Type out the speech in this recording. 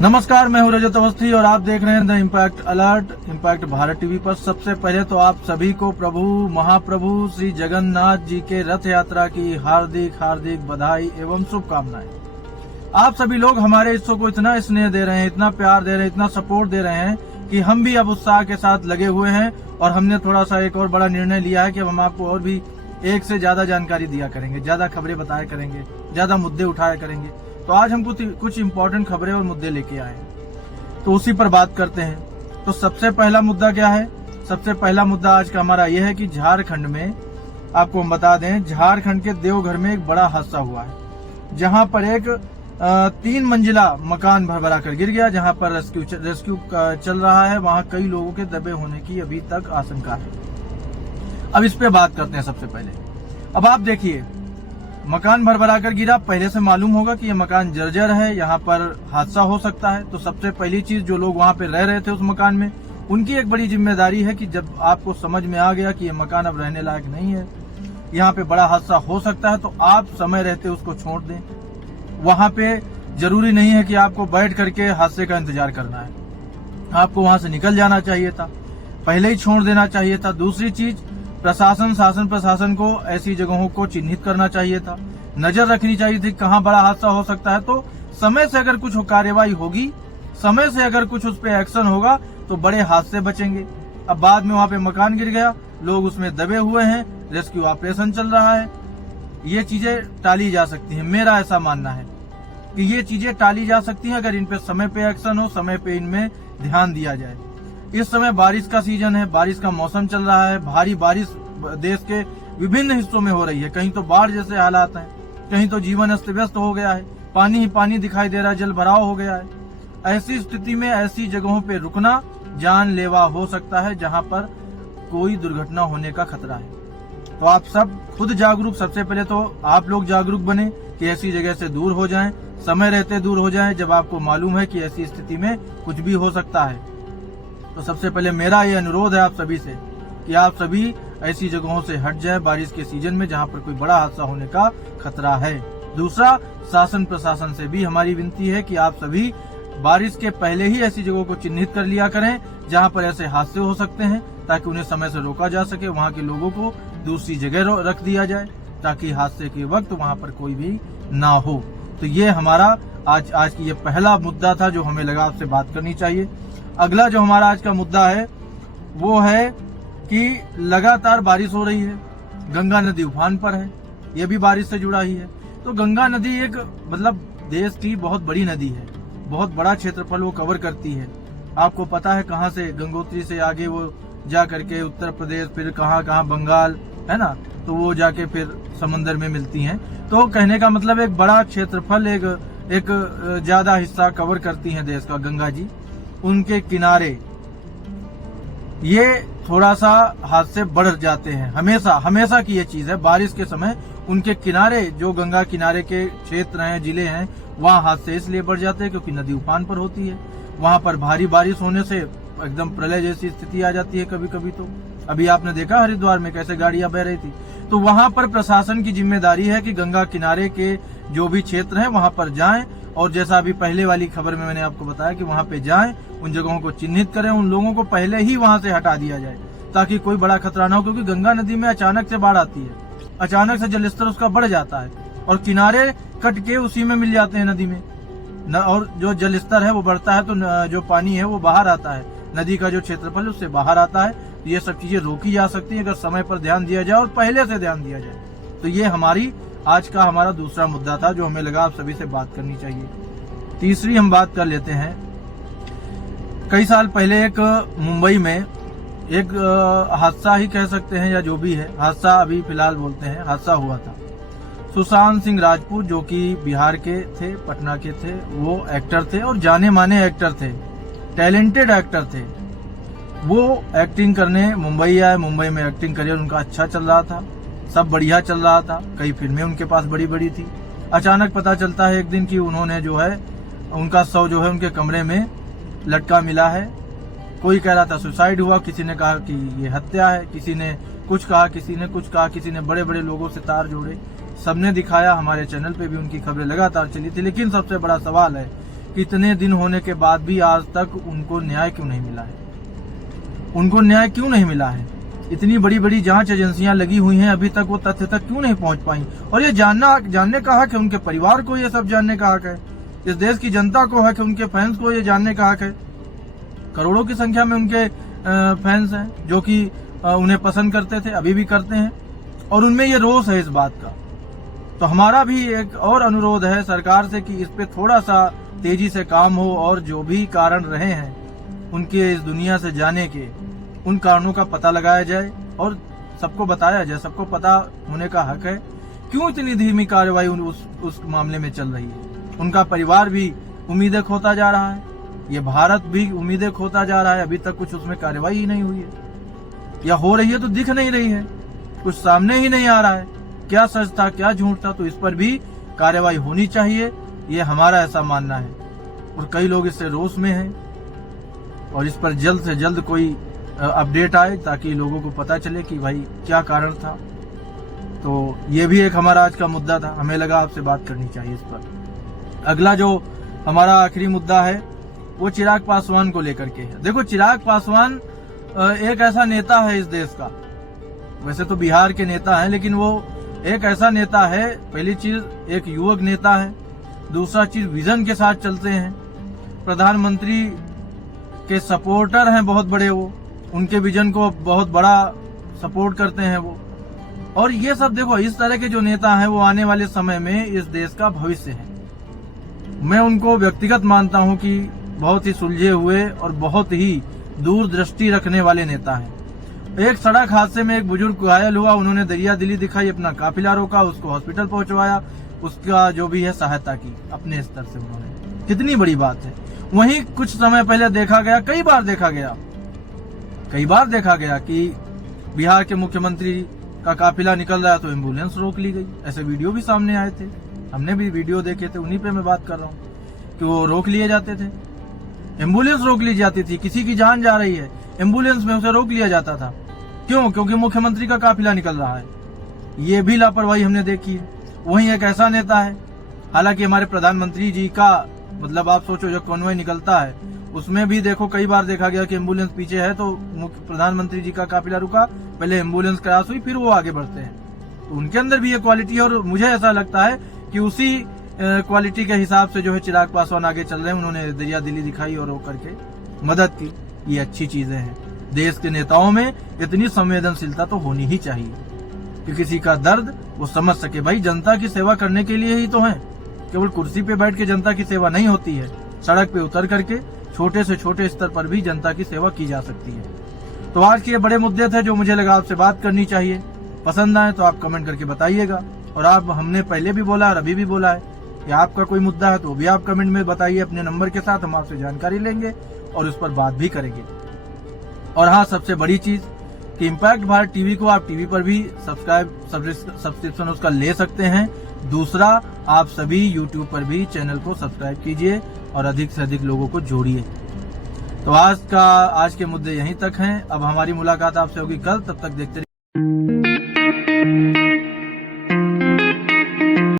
नमस्कार, मैं हूं रजत अवस्थी और आप देख रहे हैं the impact alert, impact Bharat TV पर। सबसे पहले तो आप सभी को प्रभु महाप्रभु श्री जगन्नाथ जी के रथ यात्रा की हार्दिक हार्दिक बधाई एवं शुभकामनाएं। आप सभी लोग हमारे इस शो को इतना स्नेह दे रहे हैं, इतना प्यार दे रहे हैं, इतना सपोर्ट दे रहे हैं कि हम भी अब उत्साह के साथ लगे हुए हैं और हमने थोड़ा सा एक और बड़ा निर्णय लिया है कि हम आपको और भी एक से ज्यादा जानकारी दिया करेंगे, ज्यादा खबरें बताया करेंगे, ज्यादा मुद्दे उठाया करेंगे। तो आज हम कुछ इम्पोर्टेंट खबरें और मुद्दे लेके आए हैं, तो उसी पर बात करते हैं। तो सबसे पहला मुद्दा क्या है? सबसे पहला मुद्दा आज का हमारा यह है कि झारखंड में, आपको हम बता दें, झारखंड के देवघर में एक बड़ा हादसा हुआ है, जहां पर एक 3 मंजिला मकान भरभरा कर गिर गया, जहां पर रेस्क्यू चल रहा है। वहां कई लोगों के दबे होने की अभी तक आशंका है। अब इस पे बात करते हैं। सबसे पहले अब आप देखिए, मकान भरभरा कर गिरा, पहले से मालूम होगा कि ये मकान जर्जर है, यहाँ पर हादसा हो सकता है। तो सबसे पहली चीज, जो लोग वहां पे रह रहे थे उस मकान में, उनकी एक बड़ी जिम्मेदारी है कि जब आपको समझ में आ गया कि ये मकान अब रहने लायक नहीं है, यहाँ पे बड़ा हादसा हो सकता है, तो आप समय रहते उसको छोड़ दें। वहां पे जरूरी नहीं है कि आपको बैठ करके हादसे का इंतजार करना है, आपको वहां से निकल जाना चाहिए था, पहले ही छोड़ देना चाहिए था। दूसरी चीज, शासन प्रशासन को ऐसी जगहों को चिन्हित करना चाहिए था, नजर रखनी चाहिए थी कहाँ बड़ा हादसा हो सकता है। तो समय से अगर कुछ कार्रवाई होगी, समय से अगर कुछ उस पर एक्शन होगा तो बड़े हादसे बचेंगे। अब बाद में वहां पे मकान गिर गया, लोग उसमें दबे हुए हैं, रेस्क्यू ऑपरेशन चल रहा है, ये चीजें टाली जा सकती हैं। मेरा ऐसा मानना है कि ये चीजें टाली जा सकती हैं अगर इन पे समय पे एक्शन हो, समय पे इनमें ध्यान दिया जाए। इस समय बारिश का सीजन है, बारिश का मौसम चल रहा है, भारी बारिश देश के विभिन्न हिस्सों में हो रही है। कहीं तो बाढ़ जैसे हालात हैं, कहीं तो जीवन अस्त व्यस्त हो गया है, पानी ही पानी दिखाई दे रहा है, जल भराव हो गया है। ऐसी स्थिति में ऐसी जगहों पे रुकना जानलेवा हो सकता है, जहां पर कोई दुर्घटना होने का खतरा है। तो आप सब खुद जागरूक, सबसे पहले तो आप लोग जागरूक बने कि ऐसी जगह से दूर हो जाएं, समय रहते दूर हो जाएं, जब आपको मालूम है कि ऐसी स्थिति में कुछ भी हो सकता है। तो सबसे पहले मेरा ये अनुरोध है आप सभी से कि आप सभी ऐसी जगहों से हट जाएं बारिश के सीजन में, जहां पर कोई बड़ा हादसा होने का खतरा है। दूसरा, शासन प्रशासन से भी हमारी विनती है कि आप सभी बारिश के पहले ही ऐसी जगहों को चिन्हित कर लिया करें जहां पर ऐसे हादसे हो सकते हैं, ताकि उन्हें समय से रोका जा सके। वहां के लोगों को दूसरी जगह रख दिया जाए ताकि हादसे के वक्त वहां पर कोई भी ना हो। तो ये हमारा आज की ये पहला मुद्दा था जो हमें लगा आपसे बात करनी चाहिए। अगला जो हमारा आज का मुद्दा है वो है कि लगातार बारिश हो रही है, गंगा नदी उफान पर है, ये भी बारिश से जुड़ा ही है। तो गंगा नदी एक देश की बहुत बड़ी नदी है, बहुत बड़ा क्षेत्रफल वो कवर करती है। आपको पता है कहाँ से, गंगोत्री से आगे वो जा करके उत्तर प्रदेश, फिर कहाँ बंगाल, है ना, तो वो जाके फिर समंदर में मिलती हैं। तो कहने का मतलब एक बड़ा क्षेत्रफल, एक ज्यादा हिस्सा कवर करती हैं देश का गंगा जी। उनके किनारे ये थोड़ा सा हादसे बढ़ जाते हैं, हमेशा की ये चीज है। बारिश के समय उनके किनारे, जो गंगा किनारे के क्षेत्र हैं, जिले हैं, वहाँ हादसे इसलिए बढ़ जाते हैं क्योंकि नदी उफान पर होती है। वहां पर भारी बारिश होने से एकदम प्रलय जैसी स्थिति आ जाती है कभी कभी। तो अभी आपने देखा हरिद्वार में कैसे गाड़ियां बह रही थी। तो वहां पर प्रशासन की जिम्मेदारी है कि गंगा किनारे के जो भी क्षेत्र हैं वहां पर जाएं, और जैसा अभी पहले वाली खबर में मैंने आपको बताया कि वहां पे जाएं, उन जगहों को चिन्हित करें, उन लोगों को पहले ही वहां से हटा दिया जाए ताकि कोई बड़ा खतरा ना हो। क्योंकि गंगा नदी में अचानक से बाढ़ आती है, अचानक से जलस्तर उसका बढ़ जाता है और किनारे कट के उसी में मिल जाते हैं नदी में, और जो जलस्तर है वो बढ़ता है तो जो पानी है वो बाहर आता है, नदी का जो क्षेत्रफल है उससे बाहर आता है। तो ये सब चीजें रोकी जा सकती है अगर समय पर ध्यान दिया जाए और पहले से ध्यान दिया जाए। तो ये आज का हमारा दूसरा मुद्दा था जो हमें लगा आप सभी से बात करनी चाहिए। तीसरी हम बात कर लेते हैं। कई साल पहले एक मुंबई में एक हादसा ही कह सकते हैं या जो भी है, हादसा अभी फिलहाल बोलते हैं, हादसा हुआ था। सुशांत सिंह राजपूत, जो कि बिहार के थे, पटना के थे, वो एक्टर थे और जाने माने एक्टर थे, टैलेंटेड एक्टर थे। वो एक्टिंग करने मुंबई आए, मुंबई में एक्टिंग करियर उनका अच्छा चल रहा था, सब बढ़िया चल रहा था, कई फिल्में उनके पास बड़ी बड़ी थी। अचानक पता चलता है एक दिन कि उन्होंने जो है, उनका शव जो है उनके कमरे में लटका मिला है। कोई कह रहा था सुसाइड हुआ, किसी ने कहा कि ये हत्या है, किसी ने कुछ कहा, किसी ने कुछ कहा, किसी ने बड़े बड़े लोगों से तार जोड़े। सबने दिखाया, हमारे चैनल पे भी उनकी खबरें लगातार चली थी। लेकिन सबसे बड़ा सवाल है कि इतने दिन होने के बाद भी आज तक उनको न्याय क्यों नहीं मिला है? उनको न्याय क्यों नहीं मिला है? इतनी बड़ी बड़ी जांच एजेंसियां लगी हुई हैं, अभी तक वो तथ्य तक क्यों नहीं पहुंच पाई? और ये जानने का हक है, उनके परिवार को ये सब जानने का हक है, इस देश की जनता को हक है, उनके फैंस को ये जानने का हक है। करोड़ों की संख्या में उनके फैंस हैं जो कि उन्हें पसंद करते थे, अभी भी करते हैं, और उनमें ये रोष है इस बात का। तो हमारा भी एक और अनुरोध है सरकार से कि इस पे थोड़ा सा तेजी से काम हो और जो भी कारण रहे हैं उनके इस दुनिया से जाने के, उन कारणों का पता लगाया जाए और सबको बताया जाए। सबको पता होने का हक है क्यों इतनी धीमी कार्रवाई उस मामले में चल रही है। उनका परिवार भी उम्मीदें खोता जा रहा है, ये भारत भी उम्मीदें खोता जा रहा है। अभी तक कुछ उसमें कार्रवाई ही नहीं हुई है, या हो रही है तो दिख नहीं रही है, कुछ सामने ही नहीं आ रहा है, क्या सच था क्या झूठ था। तो इस पर भी कार्रवाई होनी चाहिए, ये हमारा ऐसा मानना है। और कई लोग इससे रोष में हैं और इस पर जल्द से जल्द कोई अपडेट आए ताकि लोगों को पता चले कि भाई क्या कारण था। तो ये भी एक हमारा आज का मुद्दा था, हमें लगा आपसे बात करनी चाहिए इस पर। अगला जो हमारा आखिरी मुद्दा है वो चिराग पासवान को लेकर के है। देखो, चिराग पासवान एक ऐसा नेता है इस देश का, वैसे तो बिहार के नेता हैं, लेकिन वो एक ऐसा नेता है, पहली चीज एक युवक नेता है, दूसरा चीज विजन के साथ चलते हैं, प्रधानमंत्री के सपोर्टर हैं बहुत बड़े, वो उनके विजन को बहुत बड़ा सपोर्ट करते हैं वो। और ये सब देखो, इस तरह के जो नेता हैं वो आने वाले समय में इस देश का भविष्य है। मैं उनको व्यक्तिगत मानता हूं कि बहुत ही सुलझे हुए और बहुत ही दूरदृष्टि रखने वाले नेता हैं। एक सड़क हादसे में एक बुजुर्ग घायल हुआ, उन्होंने दरिया दिली दिखाई, अपना काफिला रोका, उसको हॉस्पिटल पहुंचवाया, उसका जो भी है सहायता की अपने स्तर से उन्होंने। कितनी बड़ी बात है। वहीं कुछ समय पहले देखा गया, कई बार देखा गया कि बिहार के मुख्यमंत्री का काफिला निकल रहा है तो एम्बुलेंस रोक ली गई। ऐसे वीडियो भी सामने आए थे, हमने भी वीडियो देखे थे, उन्हीं पे मैं बात कर रहा हूँ कि वो रोक लिए जाते थे, एम्बुलेंस रोक ली जाती थी। किसी की जान जा रही है, एम्बुलेंस में उसे रोक लिया जाता था। क्यों? क्योंकि मुख्यमंत्री का काफिला निकल रहा है। ये भी लापरवाही हमने देखी है। वहीं एक ऐसा नेता है, हालांकि हमारे प्रधानमंत्री जी का, मतलब आप सोचो जो कॉन्वॉय निकलता है उसमें भी देखो कई बार देखा गया कि एम्बुलेंस पीछे है तो प्रधानमंत्री जी का काफिला रुका, पहले एम्बुलेंस क्रॉस हुई, फिर वो आगे बढ़ते हैं। तो उनके अंदर भी ये क्वालिटी है और मुझे ऐसा लगता है कि उसी क्वालिटी के हिसाब से जो है चिराग पासवान आगे चल रहे हैं। उन्होंने दरिया दिली दिखाई और रोक करके मदद की, ये अच्छी चीजें हैं। देश के नेताओं में इतनी संवेदनशीलता तो होनी ही चाहिए कि किसी का दर्द वो समझ सके। भाई, जनता की सेवा करने के लिए ही तो है, केवल कुर्सी पे बैठ के जनता की सेवा नहीं होती है, सड़क पे उतर करके छोटे से छोटे स्तर पर भी जनता की सेवा की जा सकती है। तो आज के ये बड़े मुद्दे थे जो मुझे लगा आपसे बात करनी चाहिए। पसंद आए तो आप कमेंट करके बताइएगा, और आप, हमने पहले भी बोला और अभी भी बोला है कि आपका कोई मुद्दा है तो भी आप कमेंट में बताइए अपने नंबर के साथ, हम आपसे जानकारी लेंगे और उस पर बात भी करेंगे। और हाँ, सबसे बड़ी चीज कि इम्पैक्ट भारत टीवी को आप टीवी पर भी सब्सक्रिप्शन उसका ले सकते हैं। दूसरा, आप सभी यूट्यूब पर भी चैनल को सब्सक्राइब कीजिए और अधिक से अधिक लोगों को जोड़िए। तो आज के मुद्दे यहीं तक हैं। अब हमारी मुलाकात आपसे होगी कल, तब तक देखते रहिए।